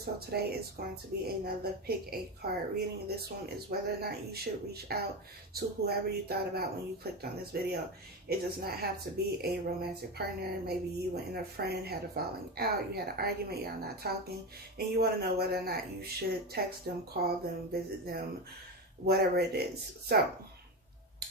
So today is going to be another pick a card reading. This one is whether or not you should reach out to whoever you thought about when you clicked on this video. It does not have to be a romantic partner. Maybe you and a friend had a falling out, you had an argument, y'all not talking, and you want to know whether or not you should text them, call them, visit them, whatever it is. So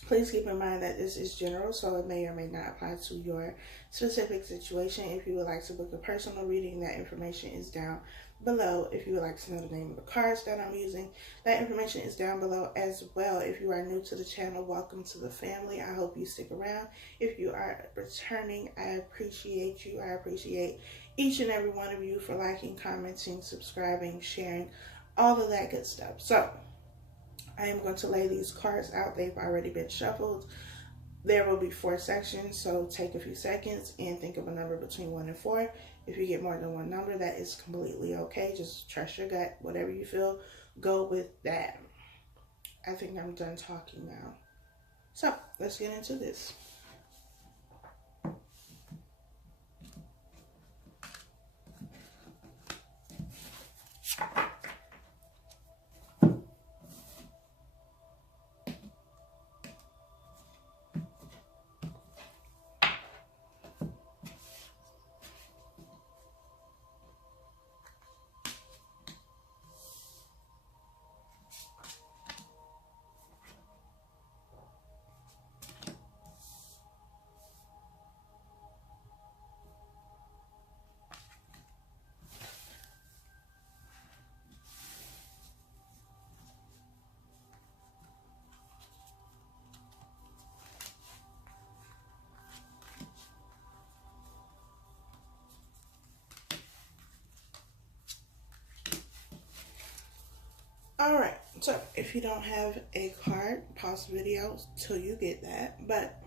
please keep in mind that this is general, so it may or may not apply to your specific situation. If you would like to book a personal reading, that information is down below. If you would like to know the name of the cards that I'm using, that information is down below as well. If you are new to the channel, welcome to the family. I hope you stick around. If you are returning, I appreciate you. I appreciate each and every one of you for liking, commenting, subscribing, sharing, all of that good stuff. So I am going to lay these cards out. They've already been shuffled. There will be 4 sections, so take a few seconds and think of a number between 1 and 4. If you get more than one number, that is completely okay. Just trust your gut. Whatever you feel, go with that. I think I'm done talking now. So let's get into this. Alright, so if you don't have a card, pause the video till you get that. But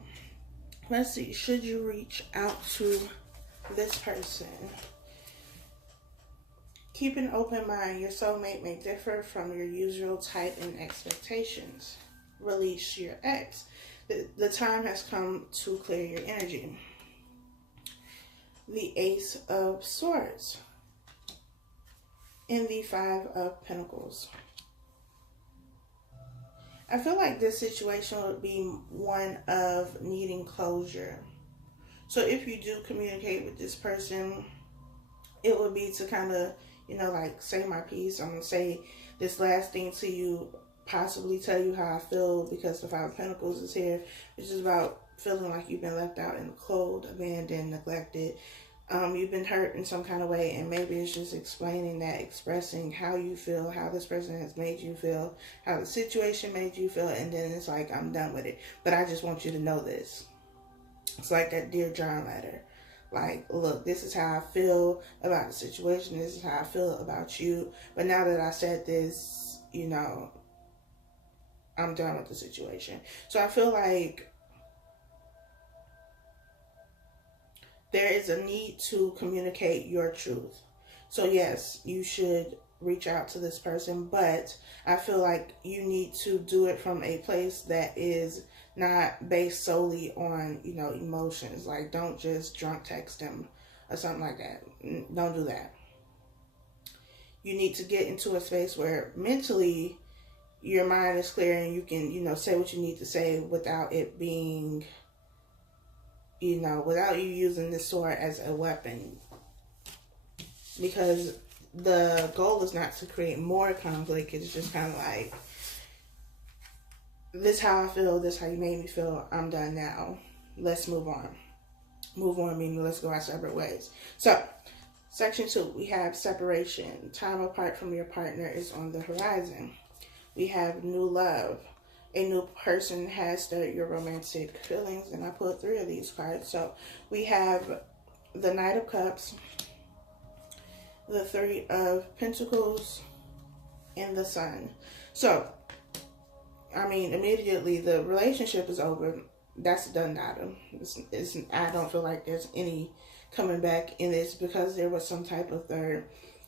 let's see, should you reach out to this person? Keep an open mind. Your soulmate may differ from your usual type and expectations. Release your ex. The time has come to clear your energy. The Ace of Swords and the 5 of Pentacles. I feel like this situation would be one of needing closure. So if you do communicate with this person, it would be to kind of, you know, like say my piece. I'm going to say this last thing to you, possibly tell you how I feel, because the 5 of Pentacles is here, which is about feeling like you've been left out in the cold, abandoned, neglected. You've been hurt in some kind of way, and maybe it's just explaining that, expressing how you feel, how this person has made you feel, how the situation made you feel, and then it's like, I'm done with it, but I just want you to know this. It's like that Dear John letter. Like, look, this is how I feel about the situation, this is how I feel about you, but now that I said this, you know, I'm done with the situation. So I feel like there is a need to communicate your truth. So yes, you should reach out to this person, but I feel like you need to do it from a place that is not based solely on, you know, emotions. Like, don't just drunk text them or something like that. Don't do that. You need to get into a space where mentally your mind is clear and you can, you know, say what you need to say without it being, you know, without you using this sword as a weapon. Because the goal is not to create more conflict. It's just kind of like, this how I feel, this how you made me feel, I'm done now. Let's move on. Move on meaning let's go our separate ways. So, section 2, we have separation. Time apart from your partner is on the horizon. We have new love. A new person has stirred your romantic feelings, and I pulled 3 of these cards. So we have the Knight of Cups, the 3 of Pentacles, and the Sun. So, I mean, immediately the relationship is over. That's done item. I don't feel like there's any coming back in this, because there was some type of third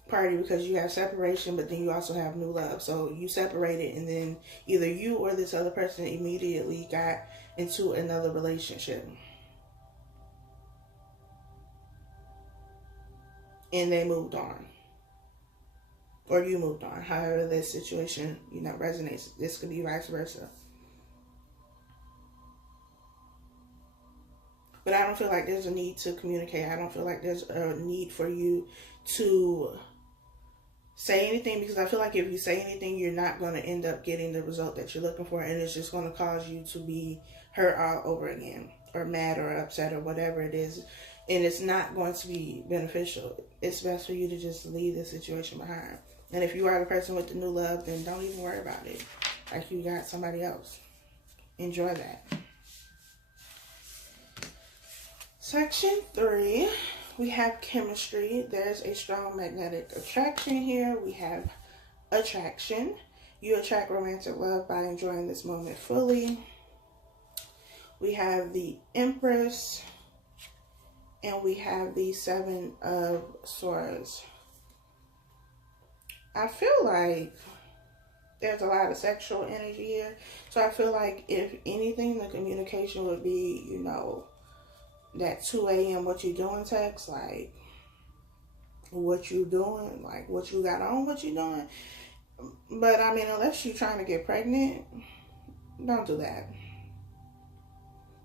party, because you have separation, but then you also have new love. So you separated, and then either you or this other person immediately got into another relationship, and they moved on. or you moved on. However this situation, you know, resonates. This could be vice versa. But I don't feel like there's a need to communicate. I don't feel like there's a need for you to say anything, because I feel like if you say anything, you're not going to end up getting the result that you're looking for, and it's just going to cause you to be hurt all over again, or mad or upset or whatever it is, and it's not going to be beneficial. It's best for you to just leave the situation behind. And if you are the person with the new love, then don't even worry about it. Like, you got somebody else. Enjoy that. Section 3, we have chemistry. There's a strong magnetic attraction here. We have attraction. You attract romantic love by enjoying this moment fully. We have the Empress, and we have the Seven of Swords. I feel like there's a lot of sexual energy here. So I feel like if anything, the communication would be, you know, that 2 a.m. what you doing text, like, what you doing, like, what you got on, what you doing. But I mean, unless you're trying to get pregnant, don't do that,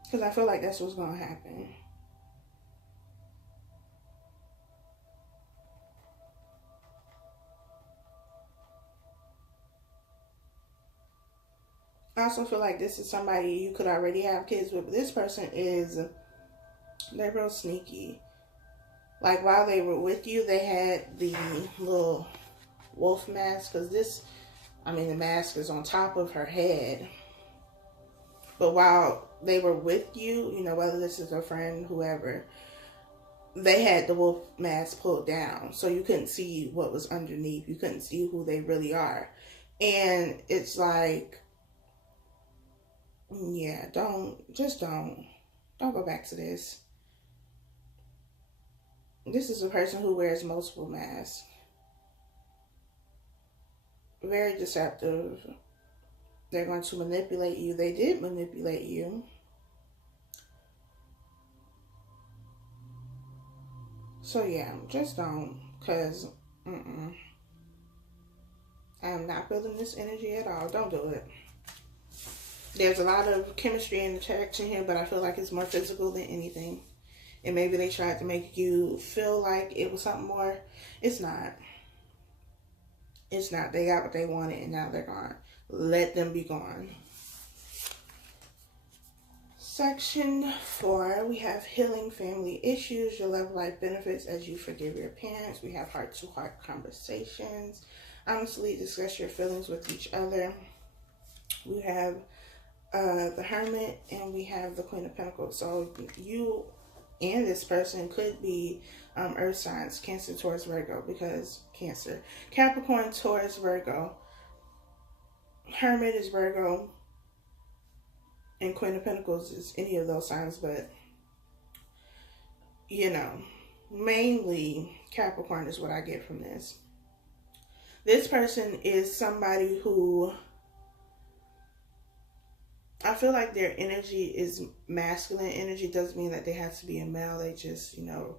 because I feel like that's what's going to happen. I also feel like this is somebody you could already have kids with, but this person is, they're real sneaky. Like, while they were with you, they had the little wolf mask, because this, I mean, the mask is on top of her head. But while they were with you, you know, whether this is a friend, whoever, they had the wolf mask pulled down, so you couldn't see what was underneath. You couldn't see who they really are. And it's like, yeah, don't go back to this. This is a person who wears multiple masks. Very deceptive. They're going to manipulate you. They did manipulate you. So yeah, just don't, because I am not feeling this energy at all. Don't do it. There's a lot of chemistry and attraction here, but I feel like it's more physical than anything. And maybe they tried to make you feel like it was something more. It's not. It's not. They got what they wanted, and now they're gone. Let them be gone. Section 4, we have healing family issues. Your love life benefits as you forgive your parents. We have heart-to-heart conversations. Honestly, discuss your feelings with each other. We have the Hermit, and we have the Queen of Pentacles. So you and this person could be earth signs, Cancer, Taurus, Virgo, because Cancer, Capricorn, Taurus, Virgo. Hermit is Virgo, and Queen of Pentacles is any of those signs, but, you know, mainly Capricorn is what I get from this. This person is somebody who, I feel like their energy is masculine energy. Doesn't mean that they have to be a male. They just, you know,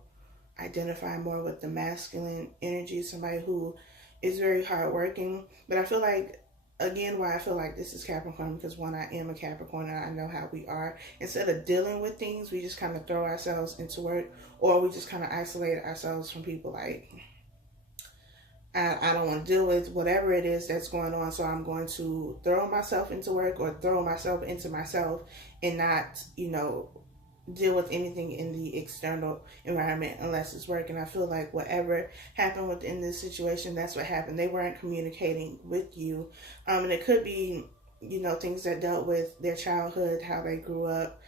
identify more with the masculine energy. Somebody who is very hardworking. But I feel like, again, why I feel like this is Capricorn, because one, I am a Capricorn and I know how we are. Instead of dealing with things, we just kind of throw ourselves into work, or we just kind of isolate ourselves from people. Like, I don't want to deal with whatever it is that's going on, so I'm going to throw myself into work or throw myself into myself and not, you know, deal with anything in the external environment unless it's work. And I feel like whatever happened within this situation, that's what happened. They weren't communicating with you. And it could be, you know, things that dealt with their childhood, how they grew up,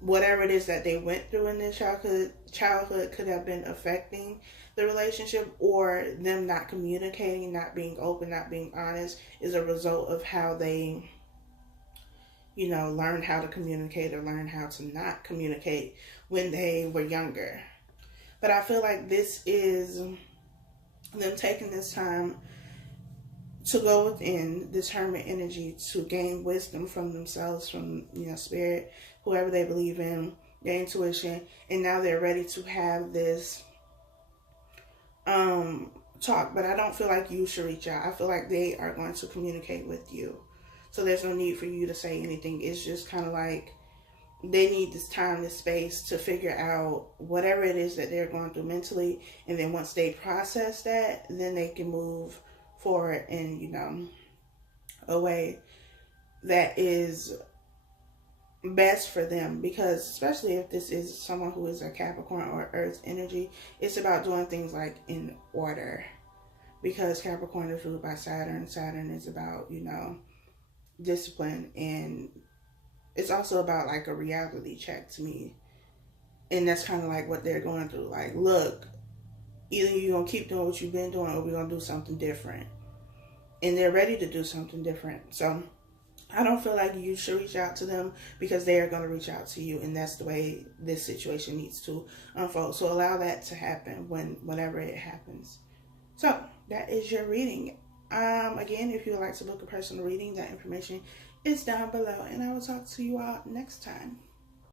whatever it is that they went through in their childhood could have been affecting the relationship, or them not communicating, not being open, not being honest is a result of how they, you know, learned how to communicate or learned how to not communicate when they were younger. But I feel like this is them taking this time to go within this Hermit energy to gain wisdom from themselves, from, you know, spirit, whoever they believe in, their intuition, and now they're ready to have this talk, but I don't feel like you should reach out. I feel like they are going to communicate with you. So there's no need for you to say anything. It's just kind of like they need this time, this space to figure out whatever it is that they're going through mentally. And then once they process that, then they can move forward in, you know, a way that is best for them. Because especially if this is someone who is a Capricorn or Earth energy, it's about doing things like in order. Because Capricorn is ruled by Saturn. Saturn is about, you know, discipline, and it's also about like a reality check to me. And that's kind of like what they're going through. Like, look, either you're going to keep doing what you've been doing, or we're going to do something different. And they're ready to do something different. So I don't feel like you should reach out to them, because they are going to reach out to you. And that's the way this situation needs to unfold. So allow that to happen whenever it happens. So that is your reading. Again, if you would like to book a personal reading, that information is down below. And I will talk to you all next time.